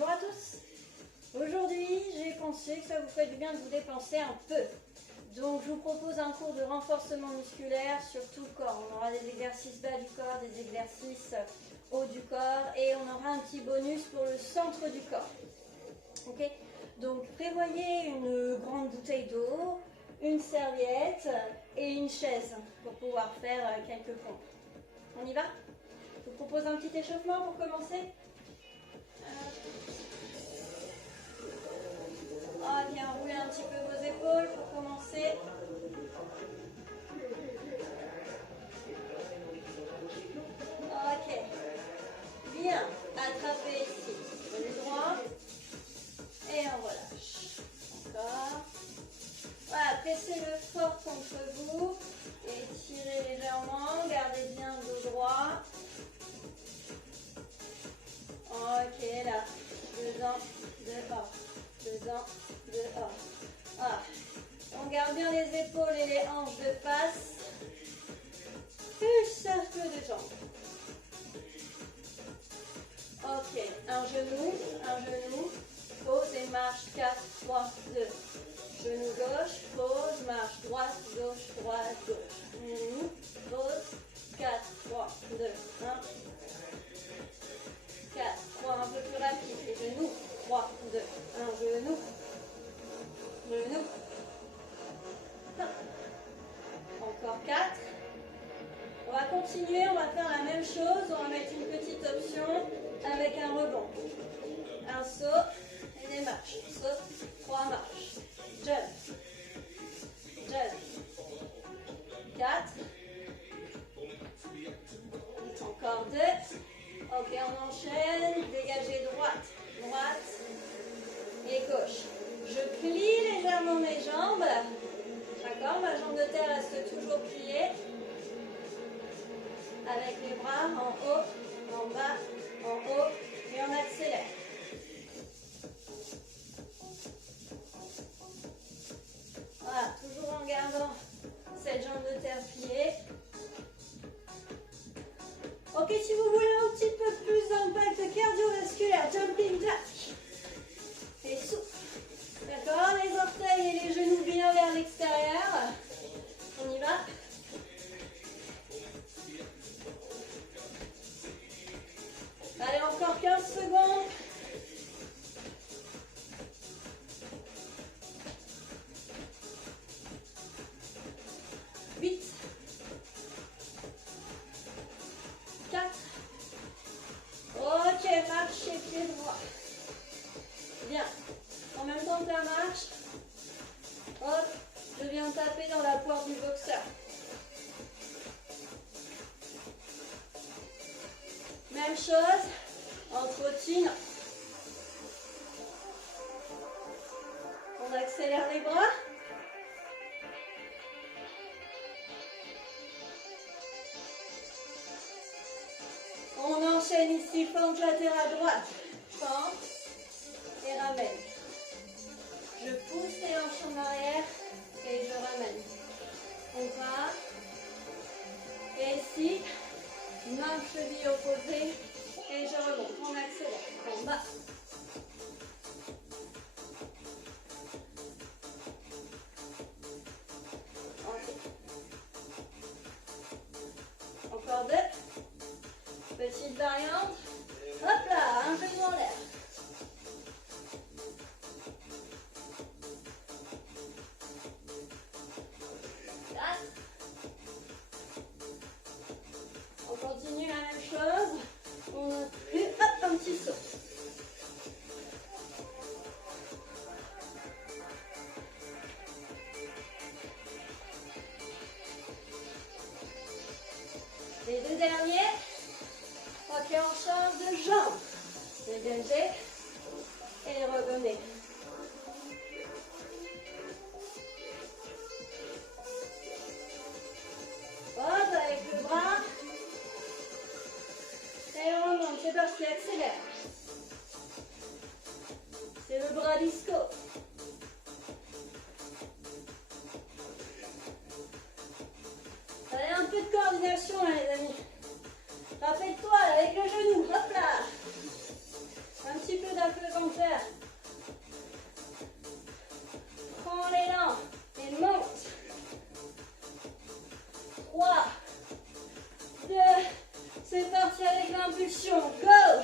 Bonjour à tous. Aujourd'hui, j'ai pensé que ça vous ferait du bien de vous dépenser un peu. Donc, je vous propose un cours de renforcement musculaire sur tout le corps. On aura des exercices bas du corps, des exercices haut du corps et on aura un petit bonus pour le centre du corps. Ok? Donc, prévoyez une grande bouteille d'eau, une serviette et une chaise pour pouvoir faire quelques pompes. On y va? Je vous propose un petit échauffement pour commencer. Bien rouler un petit peu vos épaules pour commencer. Ok. Bien. Attrapez ici. Le droit. Et on relâche. Encore. Voilà, pressez-le fort contre vous. Étirez légèrement. Gardez bien le dos droit. Ok, là. Dedans, dehors. Dedans, dehors. Voilà. On garde bien les épaules et les hanches de face. Plus cercle de jambes. Ok, un genou, pause et marche, 4, 3, 2. Genou gauche, pause, marche, droite, gauche, pause, 4, 3, 2, 1. 4, 3, un peu plus rapide, les genoux, 3, 2, 1, genou, genou. Encore 4. On va continuer, on va faire la même chose, on va mettre une petite option avec un rebond. Un saut et des marches. Saute, 3 marches. Jump. Jump. 4. Encore 2. Ok, on enchaîne. Dégagez droite, droite et gauche. Je plie légèrement mes jambes. D'accord, ma jambe de terre reste toujours pliée. Avec les bras en haut, en bas, en haut, et on accélère. Voilà, toujours en gardant cette jambe de terre pliée. Ok, si vous voulez un petit peu plus d'impact cardiovasculaire, jumping jack. Et souffle. D'accord, les orteils et les genoux bien vers l'extérieur. On y va. Allez, encore 15 secondes. Huit. 4. Ok, marchez pied droit. Bien. En même temps que la marche, hop, je viens taper dans la poire du boxeur. Même chose, en trottine. On accélère les bras. On enchaîne ici, fente latérale droite. Fente et ramène. Je pousse les hanches en arrière et je ramène. On part. Et ici, main cheville opposée et je remonte. On accélère. En bas. Ok. Encore 2. Petite variante. Hop là, un genou en l'air. On continue la même chose. On inclut, hop, un petit saut. Les deux derniers. Ok, on change de jambe. Dégagez et revenez. Hop, avec le bras. Et on remonte, c'est parti, accélère. C'est le bras disco. Allez, un peu de coordination, hein, les amis. Rappelle-toi, avec le genou, hop là. Un petit peu ta pesanteur. Prends l'élan et monte. 3, 2, c'est parti avec l'impulsion. Go!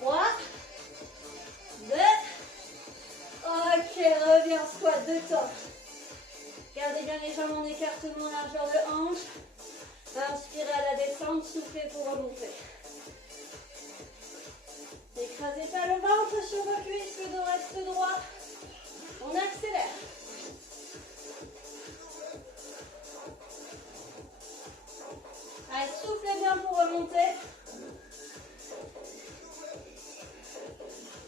3, 2, ok, reviens, squat, détends. Gardez bien les jambes en écartement, largeur de hanche. Inspirez à la descente, soufflez pour remonter. N'écrasez pas le ventre sur vos cuisses, le dos reste droit. On accélère. Allez, soufflez bien pour remonter.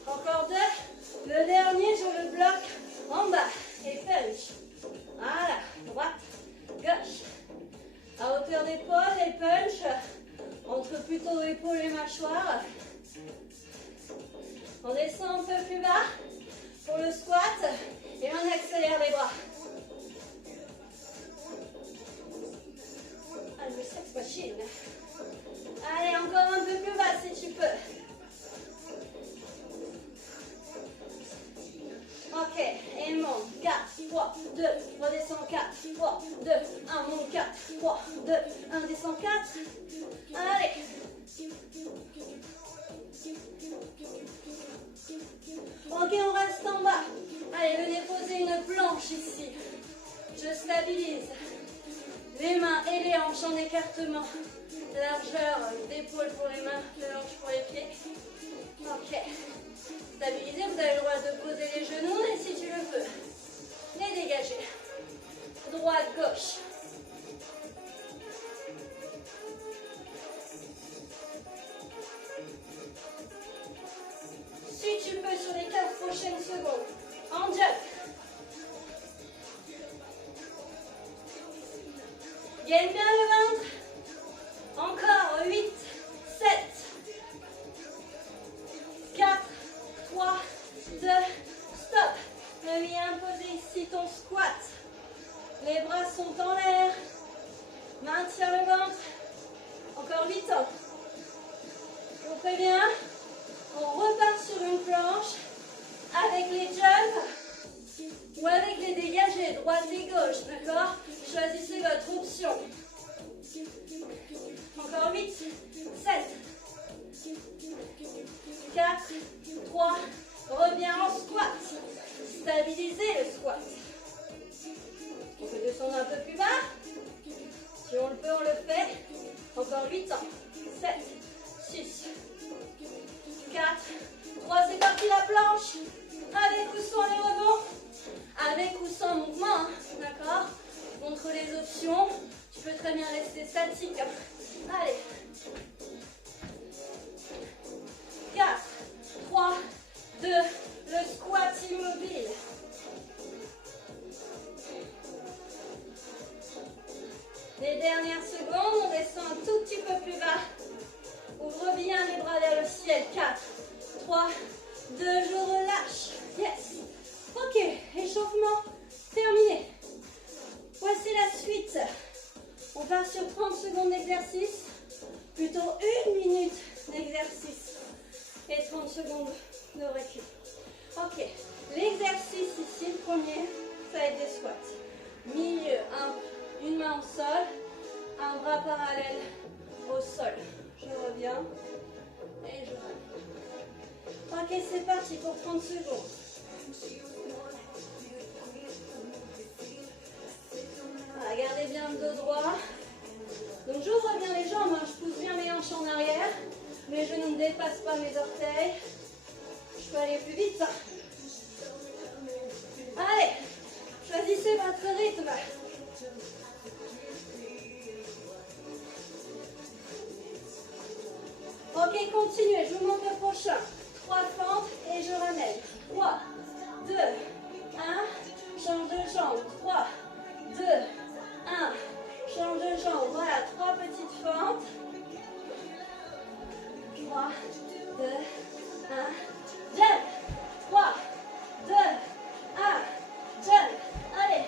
Encore 2. Le dernier, je le bloque en bas. Et punch. Voilà. Droite, gauche. À hauteur d'épaule et punch. Entre plutôt épaules et mâchoires. On descend un peu plus bas pour le squat. Et on accélère les bras. Ah, le sex machine. Allez, encore un peu plus bas si tu peux. Ok, et monte. 4, 3, 2, redescend 4, 3, 2, 1, monte 4, 3, 2, 1, descend 4. Allez. Ok, on reste en bas. Allez, venez poser une planche ici. Je stabilise. Les mains et les hanches en écartement. Largeur d'épaule pour les mains, de hanches pour les pieds. Ok. Stabilisez, vous avez le droit de poser les genoux et si tu le veux, les dégager. Droite, gauche. Si tu peux sur les 15 prochaines secondes, en jump. Gagne bien le ventre. Encore 8, 7, 4, 3, 2, stop. Viens imposer ici ton squat. Les bras sont en l'air. Maintiens le ventre. Encore 8 ans. Je vous préviens, on repart sur une planche avec les jumps ou avec les dégagés, droite et gauche, d'accord? Choisissez votre option. Encore 8, 7, 4, 3, reviens en squat. Stabilisez le squat. On peut descendre un peu plus bas. Si on le peut, on le fait. Encore 8 ans. 7, 6, 4, 3, c'est parti la planche. Avec ou sans les rebonds. Avec ou sans mouvement, hein, d'accord? Contre les options, tu peux très bien rester statique. Allez. 4, 3, 2, le squat immobile. Les dernières secondes, on descend un tout petit peu plus bas. Ouvre bien les bras vers le ciel. 4, 3, 2, je relâche. Yes. Ok, échauffement terminé. Voici la suite. On part sur 30 secondes d'exercice. Plutôt 1 minute d'exercice. Et 30 secondes de récup. Ok, l'exercice ici, le premier, ça va être des squats. Milieu, une main au sol, un bras parallèle au sol. Je reviens et je reviens. Ok, c'est parti pour 30 secondes. Voilà, gardez bien le dos droit. Donc j'ouvre bien les jambes, hein. Je pousse bien mes hanches en arrière. Mes genoux ne dépassent pas mes orteils. Je peux aller plus vite. Allez, choisissez votre rythme. Ok, continuez, je vous montre le prochain. 3 fentes et je ramène. 3, 2, 1, change de jambe. 3, 2, 1, change de jambe. Voilà, 3 petites fentes. 3, 2, 1, jump. 3, 2, 1, jump. Allez.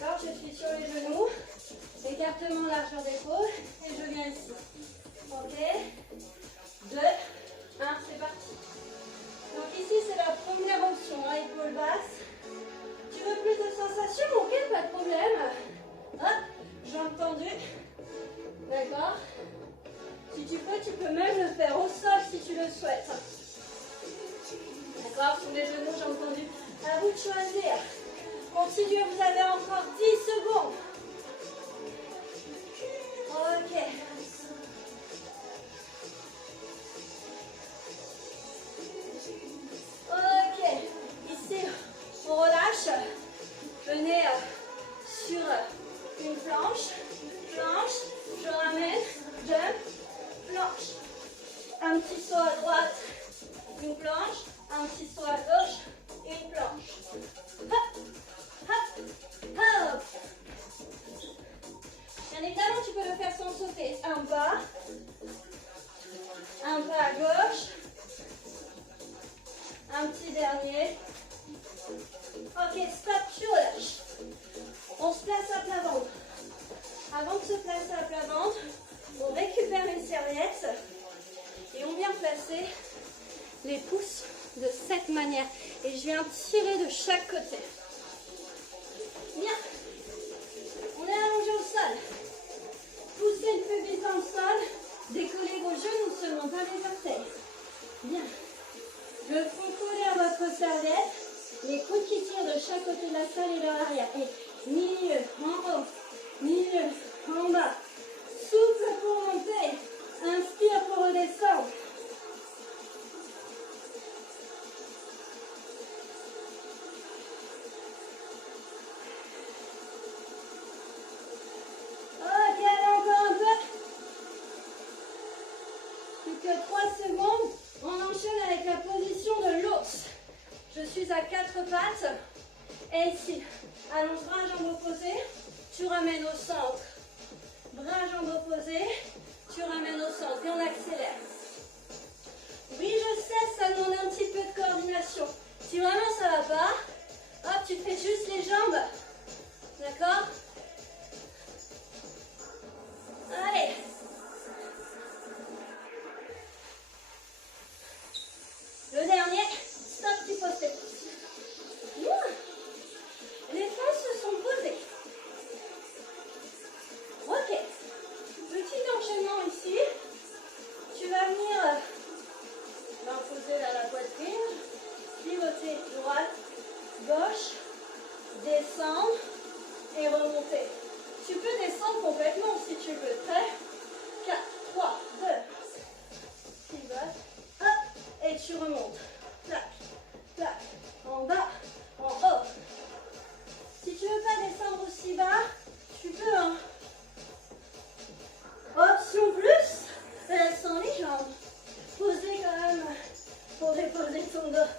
D'accord, je suis sur les genoux, écartement largeur d'épaule et je viens ici. Ok, 2, 1, c'est parti. Donc ici c'est la première option, hein, épaule basse. Tu veux plus de sensations? Ok, pas de problème. Hop, jambes tendues. D'accord. Si tu peux même le faire au sol si tu le souhaites. D'accord, sur les genoux, jambes tendues. À vous de choisir. Continuez, vous avez encore 10 secondes. Ok. Ok. Ici, on relâche. Venez sur une planche. Planche. Je ramène. Jump. Planche. Un petit saut à droite. Une planche. Un petit saut à gauche. Une planche. Hop. Hop. Hop. Bien évidemment, tu peux le faire sans sauter. Un pas à gauche, un petit dernier. Ok, stop, tu relâches. On se place à plat ventre. Avant de se placer à plat ventre, on récupère une serviette et on vient placer les pouces de cette manière. Et je viens tirer de chaque côté. Bien. On est allongé au sol. Poussez le pubis dans le sol. Décollez vos genoux seulement, pas les orteils. Bien. Le front collé à votre serviette. Les coudes qui tirent de chaque côté de la salle et vers l'arrière. Et milieu en haut, milieu en bas. Souffle pour monter. Inspire pour redescendre. Ok, allez, encore un peu. Plus que 3 secondes. On enchaîne avec la position de l'ours. Je suis à 4 pattes. Et ici, allonge bras, jambes opposées. Tu ramènes au centre. Bras, jambes opposées. Tu ramènes au centre. Et on accélère. Oui, je sais, ça demande un petit peu de coordination. Si vraiment ça va pas, hop, tu fais juste les jambes. D'accord? Allez. Le dernier, stop, tu poses tes pouces. Bien. Les fesses se sont posées. Ok. Petit enchaînement ici. Tu vas venir l'imposer vers la poitrine. Pivoter droite, gauche. Descendre et remonter. Tu peux descendre complètement si tu veux. Prêt? 4, 3, 2. Pivote. Hop. Et tu remontes. Clac, clac. En bas, en haut. Si tu ne veux pas descendre aussi bas, tu peux. Hein. Option plus, sans les jambes. Posez quand même pour déposer ton dos.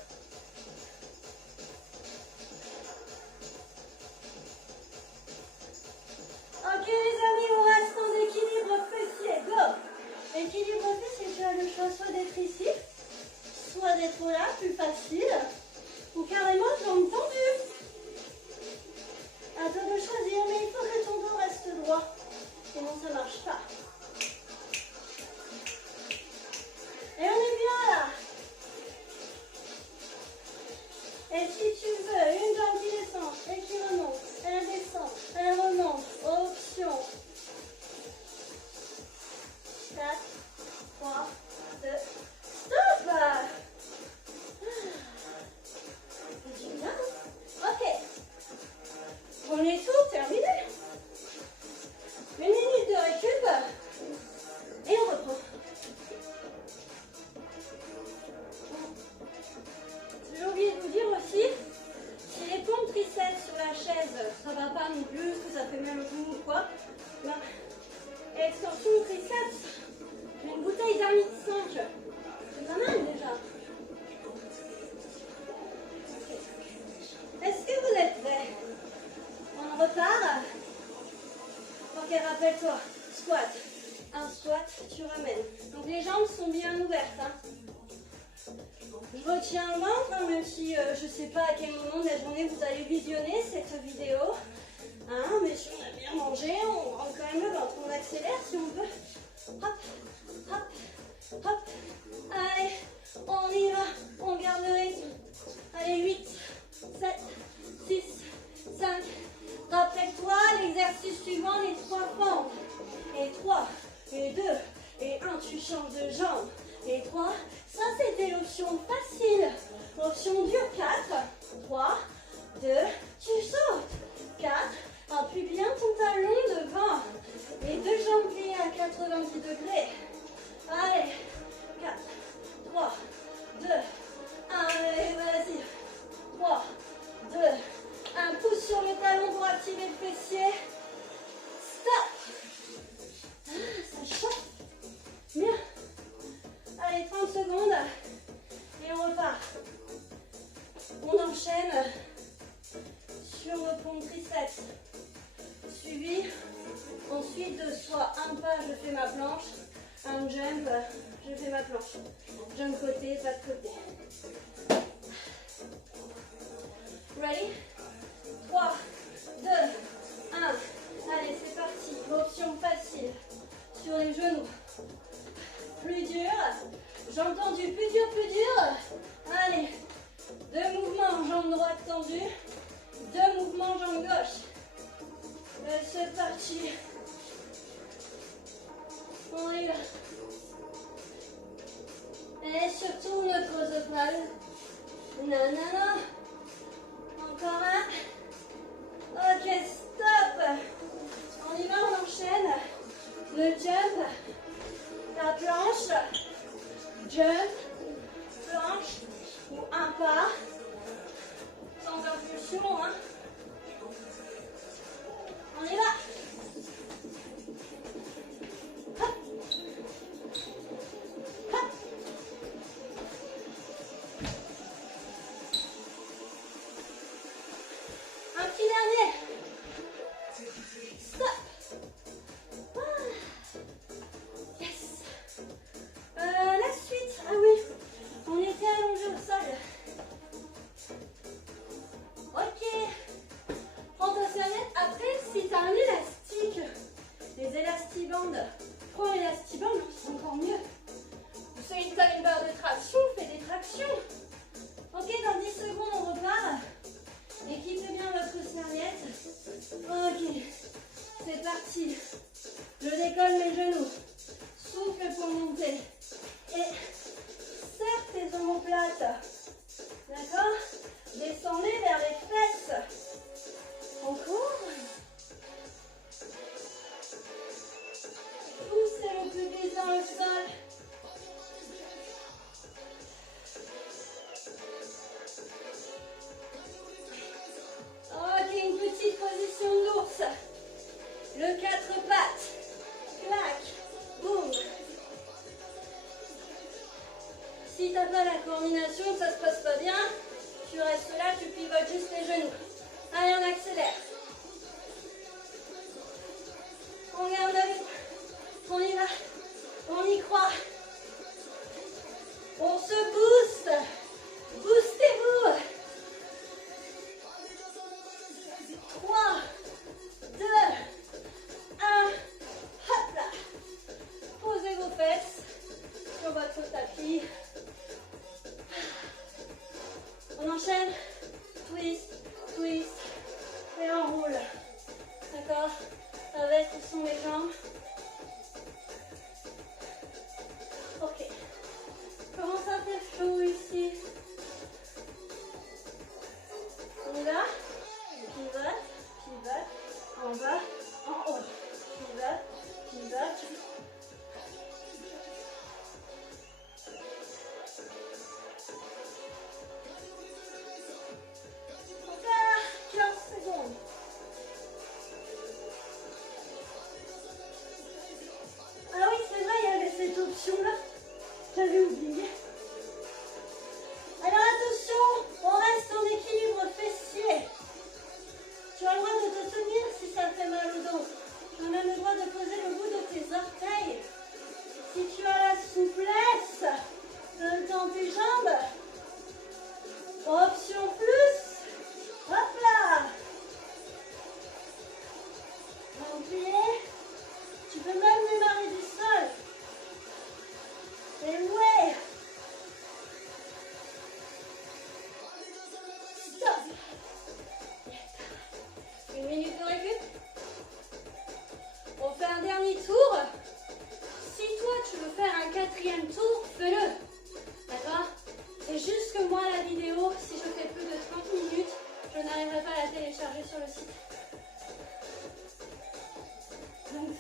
Ok les amis, on reste en équilibre fessier. Go. Équilibre fessier, tu as le choix soit d'être ici, soit d'être là, plus facile, ou carrément jambes tendues. À toi de choisir, mais il faut que ton dos reste droit, sinon ça ne marche pas. Et on est bien là. Et si tu veux, une jambe qui descend et qui remonte, elle descend, elle remonte, option. 4, 3, 2, stop. C'est bien. Ok. On est tout terminé. Une minute de récup. Et on reprend. J'ai oublié de vous dire aussi, si les pompes triceps sur la chaise, ça va pas non plus, que ça fait mal au genou ou quoi, ben, extension triceps, j'ai une bouteille d'un litre 5. C'est pas mal déjà. Est-ce que vous êtes prêts? On repart. Ok, rappelle-toi, squat. Un squat, tu ramènes. Donc les jambes sont bien ouvertes. Hein. Je retiens le ventre, hein, même si je ne sais pas à quel moment de la journée vous allez visionner cette vidéo. Hein, allongé, on rentre quand même le ventre. On accélère si on peut. Hop, hop, hop. Allez, on y va. On garde le rythme. Allez, 8, 7, 6, 5. Rappelle-toi, l'exercice suivant, les 3 fentes. Et 3, et 2, et 1, tu changes de jambe. Et 3, ça c'était l'option facile. Option dure, 4, 3, 2, tu sautes. 4, appuie bien ton talon devant. Les deux jambes pliées à 90 degrés. Allez, 4, 3, 2, 1, allez, vas-y. 3, 2, un pouce sur le talon pour activer le fessier. Stop. Ah, ça chauffe. Bien. Allez, 30 secondes. Et on repart. On enchaîne sur le pont triceps. Suivi ensuite de soit un pas, je fais ma planche. Un jump, je fais ma planche. Jump côté, pas de côté. Ready? 3, 2, 1. Allez, c'est parti. Option facile. Sur les genoux. Plus dur. J'ai entendu plus dur, plus dur. Allez. 2 mouvements, jambe droite tendue. 2 mouvements, jambe gauche. C'est parti. On y va. Et surtout, ne creuse pas. Non, non, non. Encore un. Ok, stop. On y va, on enchaîne. Le jump. La planche. Jump. Planche. Ou un pas. Sans impulsion, hein. On y va. Hop. Hop. Un petit dernier. Stop. Ah. Yes. La suite. Ah oui. On était allongé au sol. Ok. Prends ta serviette. Après, si tu as un élastique, les élastibandes, prends l'élastibandes, c'est encore mieux. Si tu as une barre de traction, fais des tractions. Ok, dans 10 secondes, on repart. Équipez bien votre serviette. Ok, c'est parti. Je décolle mes genoux. Souffle pour monter. Et serre tes omoplates. D'accord? Descendez vers les fesses. Encore. Poussez le plus vite dans le sol. Ok, une petite position d'ours. Le 4 pattes. Clac. Boum. Si t'as pas la coordination, que ça se passe pas bien, tu restes là, tu pivotes juste les genoux. Allez, on accélère. On garde le rythme. On y va. On y croit. On se booste. Boostez-vous. 3, 2, 1. Hop là. Posez vos fesses sur votre tapis. On enchaîne. Twist, twist. Et on roule. D'accord? Avec où sont les jambes. Ok. Comment ça fait chaud ici? On y va? Pivote, pivote. En bas, en haut. Pivote, pivote. Encore 15 secondes. Ah oui, c'est vrai, il y avait cette option-là. J'avais oublié. Alors attention, on reste en équilibre fessier. Tu as le droit de te tenir si ça fait mal au dos. Tu as même le droit de poser le bout de tes orteils. Si tu as la souplesse dans tes jambes, option plus. Hop là. En plus,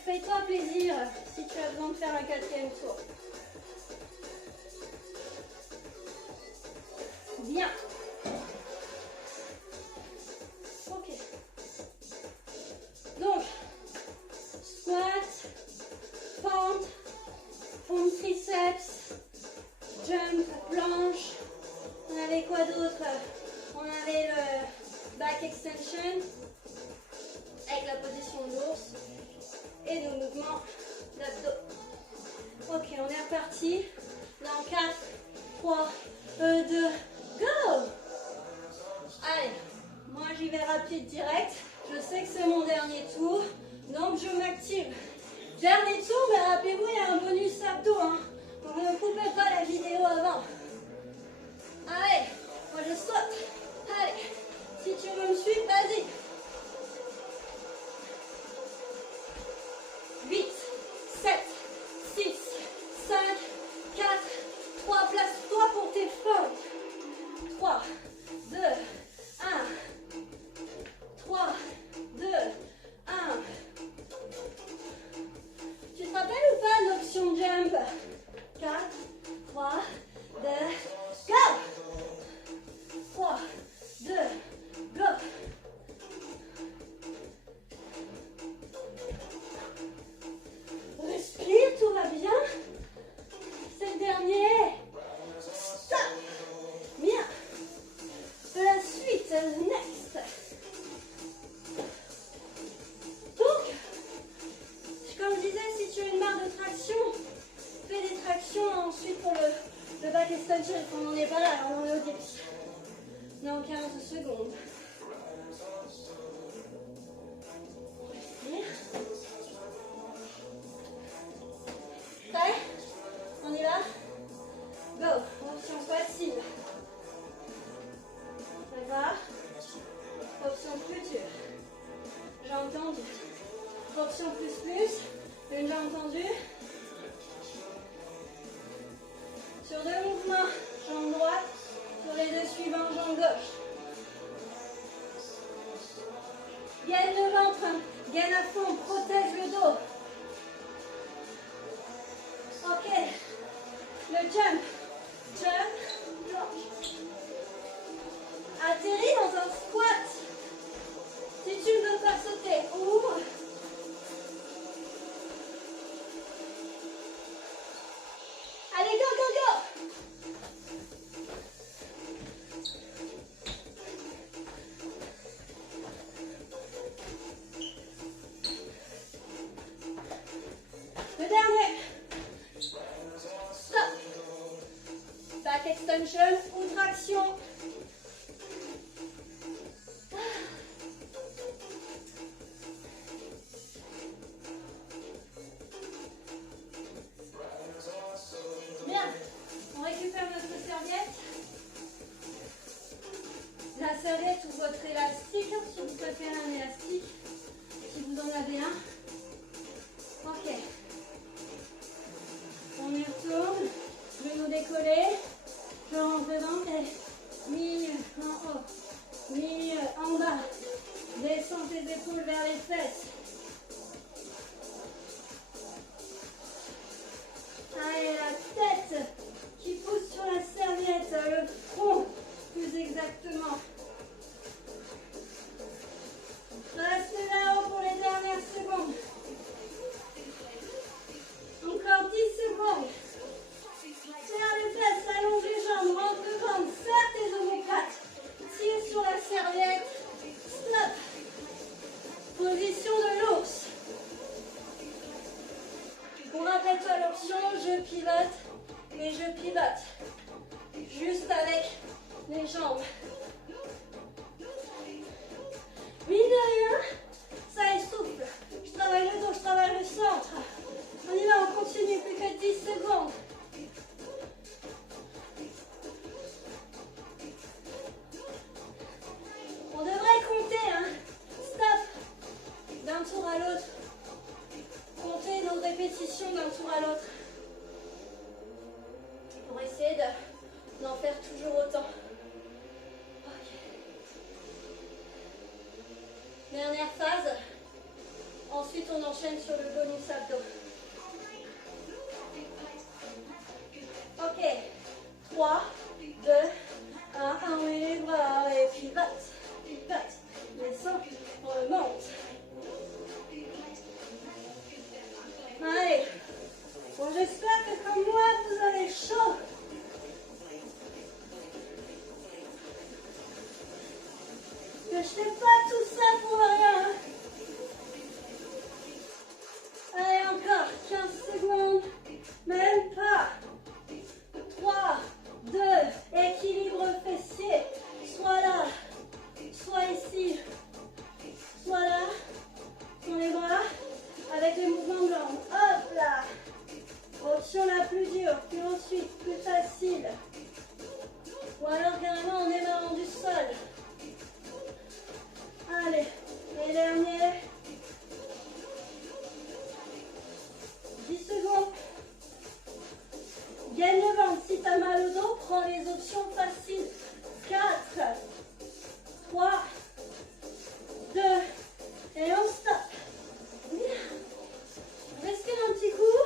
Fais-toi plaisir si tu as besoin de faire un 4e tour. Bien. Ok. Donc, squat, pente, pompe triceps, jump, planche. On avait quoi d'autre? On avait le back extension avec la position de l'ours et nos mouvements d'abdos. Ok, on est reparti. Dans 4, 3, 2, go! Allez, moi j'y vais rapide direct. Je sais que c'est mon dernier tour, donc je m'active. Dernier tour, mais rappelez-vous, il y a un bonus abdos. Hein. Donc ne coupez pas la vidéo avant. Allez, moi je saute. Allez, si tu veux me suivre, vas-y. 8, 7, 6, 5, 4, 3, place-toi pour tes fentes. 3, 2, 1. 3, 2, 1. Tu te rappelles ou pas l'option jump? 4, 3, 2, go! 3, 2, go! Respire, tout va bien. C'est le dernier. Stop. Bien. De la suite, next. Donc, comme je disais, si tu as une barre de traction, fais des tractions ensuite pour le back extension. On n'en est pas là, on en est au début. Dans 15 secondes. Respire. Prêt? On y va? Go. Option facile. Ça va? Option plus dure. J'ai entendu. Option plus. Une j'ai entendu. Sur 2 mouvements, jambe droite. Sur les 2 suivants, jambe gauche. Gaine le ventre. Gaine à fond. Protège le dos. Ok. Le jump. Jump. Planche. Atterris dans un squat. Si tu ne veux pas sauter, ouvre. Allez, go, go, go! Le dernier. Stop. Back extension ou traction. Bien. On récupère notre serviette. La serviette ou votre élastique, si vous préférez un élastique, si vous en avez un. Ok. On y retourne. Genou décollé. Je rentre dedans et milieu en haut. Milieu en bas. Descends tes épaules vers les fesses. Allez, la tête qui pousse sur la serviette, le front plus exactement. Restez là-haut pour les dernières secondes. Encore 10 secondes. Serre les fesses, allonge les jambes, rentre le ventre, serre tes omoplates. Tire sur la serviette. Stop. Position de l'ours. Pour rappelle-toi l'option, je pivote et je pivote. Juste avec les jambes. Mine de rien, ça essouffle. Je travaille le dos, je travaille le centre. On y va, on continue, plus que 10 secondes. On devrait compter, hein. Stop. D'un tour à l'autre. Comptez nos répétitions d'un tour à l'autre. Pour essayer d'en faire toujours autant. Ok. Dernière phase. On ensuite, on enchaîne sur le bonus abdos. Ok. 3, 2, 1. On met les bras et pivote. Pivote. Descend. Remonte. Allez. Bon, j'espère que comme moi, vous avez chaud. Que je fais pas tout ça pour rien. Allez, encore 15 secondes. Même pas. 3, 2, équilibre fessier. Soit là, soit ici, soit là. Sur les bras, avec les mouvements de jambes. Hop là. Option la plus dure, puis ensuite plus facile. Ou alors carrément en démarrant du sol. Allez, les derniers. 10 secondes. Gagne le ventre. Si tu as mal au dos, prends les options faciles. 4, 3, 2, et on stop. Bien. Respire un petit coup.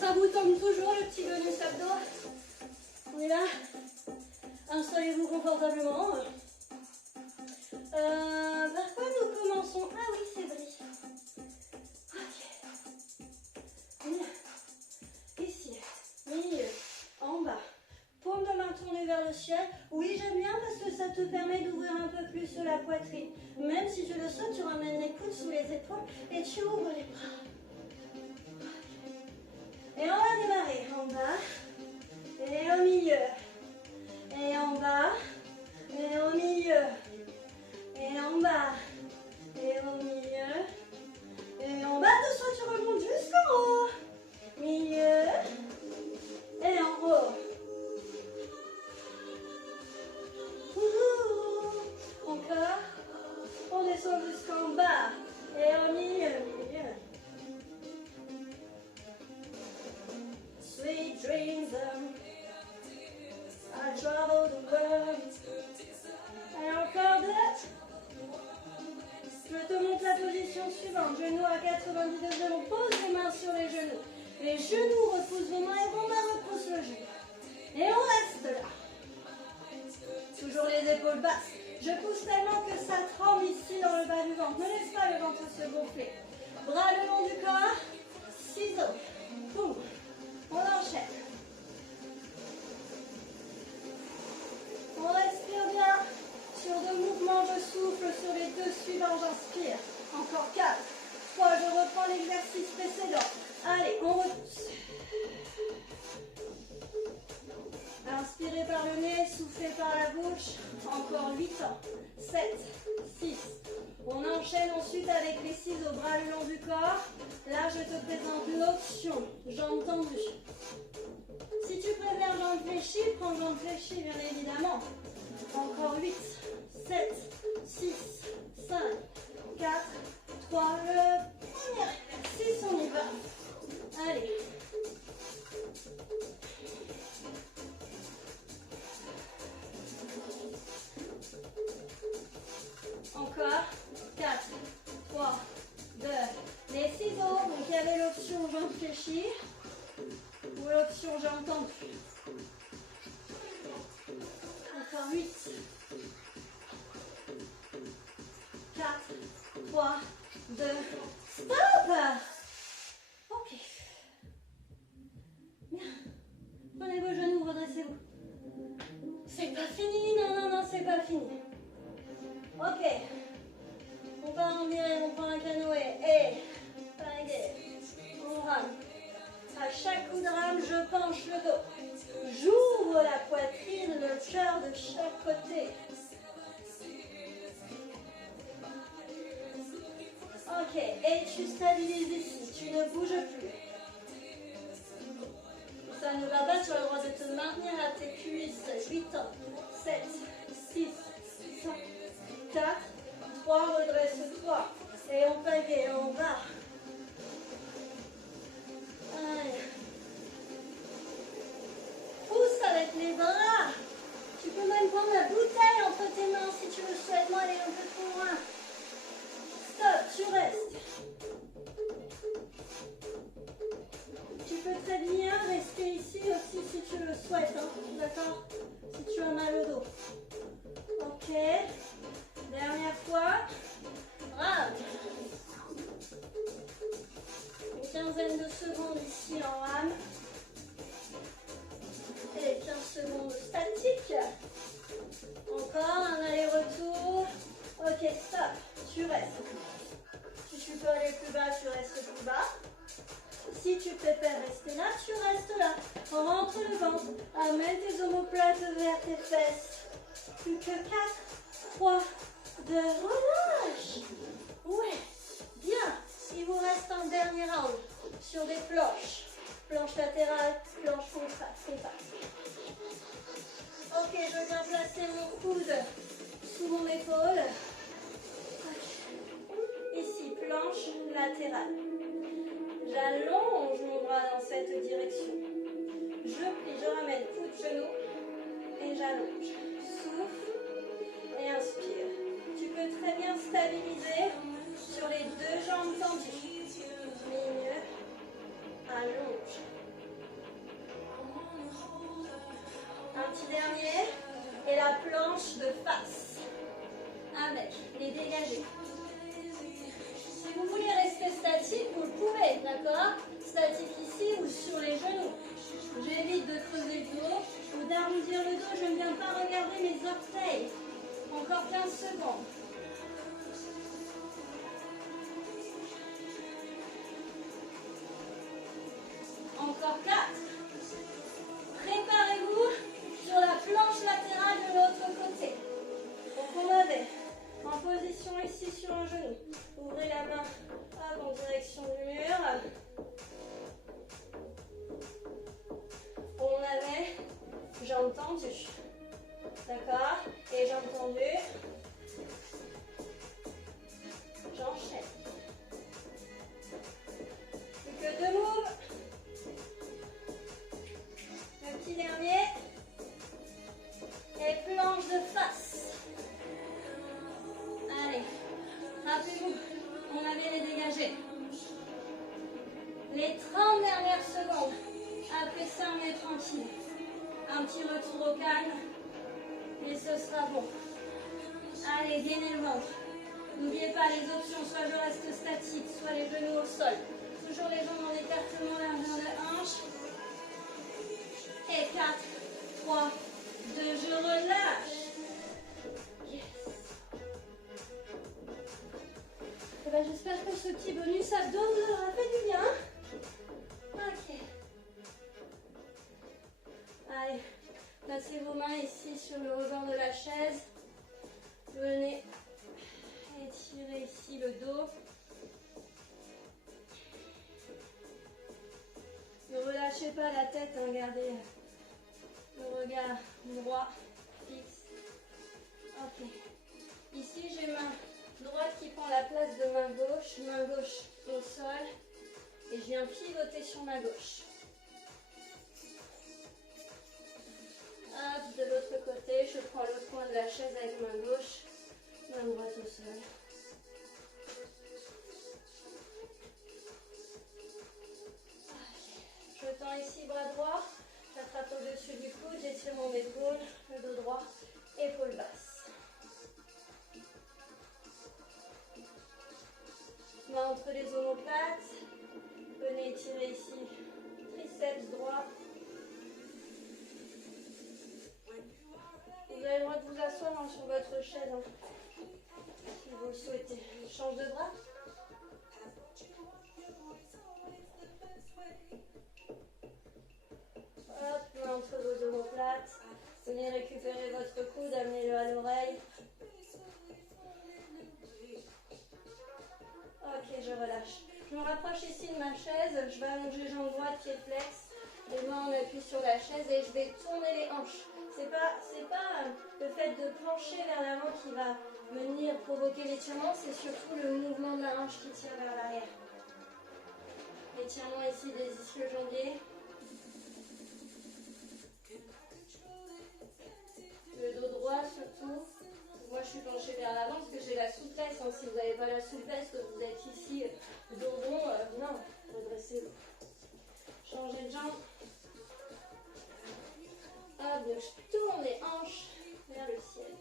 Ça vous tombe toujours le petit bonus abdos. On est là. Installez-vous confortablement. Par quoi nous commençons? Ah oui, c'est vrai. Ok. Bien. Ici, milieu, en bas. Paume de main tournée vers le ciel. Oui, j'aime bien parce que ça te permet d'ouvrir un peu plus la poitrine. Même si tu le souhaites, tu ramènes les coudes sous les épaules et tu ouvres les bras. Et on va démarrer en bas et au milieu. Et en bas, et au milieu, et en bas, et au milieu, et en bas de soi, tu remontes jusqu'en haut. Milieu, et en haut. Encore, on descend jusqu'en bas, et au milieu, Sweet dreams, I travel the world. Et encore deux. Je te montre la position suivante. Genoux à 90 degrés. On pose les mains sur les genoux. Les genoux repoussent vos mains et vos mains repoussent le genou. Et on reste là. Toujours les épaules basses. Je pousse tellement que ça tremble ici dans le bas du ventre. Ne laisse pas le ventre se gonfler. Bras le long du corps. Ciseaux. Boum. On enchaîne. On respire bien. Sur 2 mouvements, je souffle. Sur les 2 suivants, j'inspire. Encore 4, 3, je reprends l'exercice précédent. Allez, on repousse. Inspirez par le nez, soufflez par la bouche. Encore 8 ans. 7, 6. On enchaîne ensuite avec les ciseaux, bras le long du corps. Là, je te présente l'option, jambes tendues. Si tu préfères jambes fléchies, prends jambes fléchies, bien évidemment. Encore 8, 7, 6, 5, 4, 3, le premier exercice, on y va. Allez. Encore 4, 3, 2, les ciseaux. Donc il y avait l'option jambes fléchies ou l'option jambes tendues. Encore 8, 4, 3, 2, stop. Ok. Bien. Prenez vos genoux, redressez-vous. C'est pas fini, non, non, non, c'est pas fini. Ok. On part en virée, on prend un canoë. Et, pareil, on rame. À chaque coup de rame, je penche le dos. J'ouvre la poitrine, le cœur de chaque côté. Ok, et tu stabilises ici, tu ne bouges plus. Ça ne va pas, tu as le droit de te maintenir à tes cuisses. 8 ans, 7, 6, 5, 4, 3, redresse-toi. Et on pagaie, on va. Allez. peux même prendre la bouteille entre tes mains si tu le souhaites. Moi, aller un peu trop loin. Stop, tu restes. Tu peux très bien rester ici aussi si tu le souhaites. Hein. D'accord? Si tu as mal au dos. Ok. Dernière fois. Bravo. Une quinzaine de secondes ici en RAM. Et 15 secondes statique. Encore un aller-retour. Ok, stop. Tu restes. Si tu peux aller plus bas, tu restes plus bas. Si tu préfères rester là, tu restes là. Rentre le ventre. Amène tes omoplates vers tes fesses. Plus que 4, 3, 2, relâche. Ouais, bien. Il vous reste un dernier round sur des planches. Planche latérale, planche compact. Ok, je viens placer mon coude sous mon épaule. Ici, planche latérale. J'allonge mon bras dans cette direction. Je plie, je ramène coude, genou et j'allonge. Souffle et inspire. Tu peux très bien stabiliser sur les deux jambes tendues. Ligne, allonge. Un petit dernier. Et la planche de face. Avec et dégagez. Si vous voulez rester statique, vous le pouvez, d'accord? Statique ici ou sur les genoux. J'évite de creuser le dos ou d'arrondir le dos. Je ne viens pas regarder mes orteils. Encore 15 secondes. Encore 4. Préparez-vous sur la planche latérale de l'autre côté. Donc on avait en position ici sur un genou. Ouvrez la main hop, en direction du mur. On avait jambes tendues. D'accord? Et jambes tendues. J'enchaîne. Plus que 2 moves. Le petit dernier. Et planche de face. Allez. Rappelez-vous, on avait les dégagés. Les 30 dernières secondes. Après ça, on est tranquille. Un petit retour au calme. Et ce sera bon. Allez, gainez le ventre. N'oubliez pas les options, soit je reste statique, soit les genoux au sol. Toujours les jambes en écartement largeur de hanche. Et 4, 3, 2, je relâche. Yes. Et ben, j'espère que ce petit bonus abdos vous aura fait du bien. Ok. Allez, placez vos mains ici sur le rebord de la chaise. Venez étirer ici le dos. Ne relâchez pas la tête, hein, gardez le regard droit, fixe. Ok. Ici, j'ai main droite qui prend la place de main gauche au sol. Et je viens pivoter sur ma gauche. Hop, de l'autre côté, je prends le coin de la chaise avec main gauche, main droite au sol. Je tends ici bras droit, j'attrape au-dessus du coude, j'étire mon épaule, le dos droit, épaule basse. Main entre les omoplates, venez étirer ici, triceps droit. Vous avez le droit de vous asseoir sur votre chaise, hein, si vous le souhaitez. Je change de bras. Hop, main entre vos omoplates. Venez récupérer votre coude, amenez-le à l'oreille. Ok, je relâche. Je me rapproche ici de ma chaise. Je vais allonger jambe droite, pied flex. Les mains en appui sur la chaise et je vais tourner les hanches. C'est pas le fait de pencher vers l'avant qui va venir provoquer l'étirement, c'est surtout le mouvement de la hanche qui tire vers l'arrière. L'étirement ici des ischio-jambiers. Le dos cette jambe. Hop, donc je tourne les hanches vers le ciel.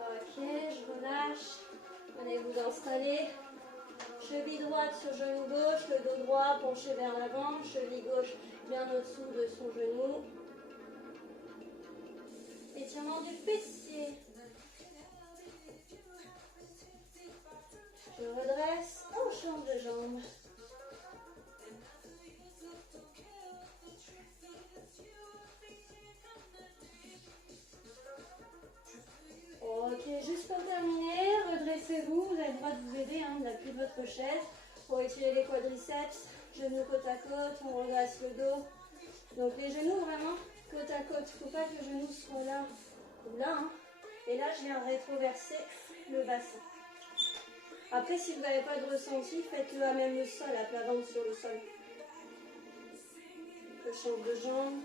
Ok, je relâche. Venez-vous installer. Cheville droite sur genou gauche, le dos droit penché vers l'avant, cheville gauche bien au-dessous de son genou. Étirement du fessier. Je redresse, on change de jambe. Ok, juste pour terminer, redressez-vous, vous avez le droit de vous aider, de l'appui de votre chaise pour étirer les quadriceps, genoux côte à côte, on redresse le dos. Donc les genoux vraiment côte à côte, il ne faut pas que le genou soit là ou là. Et là, je viens rétroverser le bassin. Après, si vous n'avez pas de ressenti, faites-le à même le sol, à plat ventre sur le sol. Je change de jambe.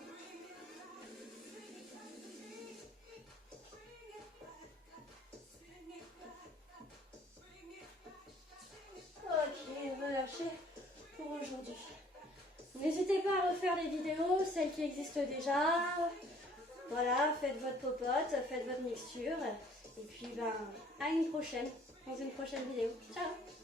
Ok, relâchez pour aujourd'hui. N'hésitez pas à refaire les vidéos, celles qui existent déjà. Voilà, faites votre popote, faites votre mixture. Et puis, à une prochaine, dans une prochaine vidéo. Ciao!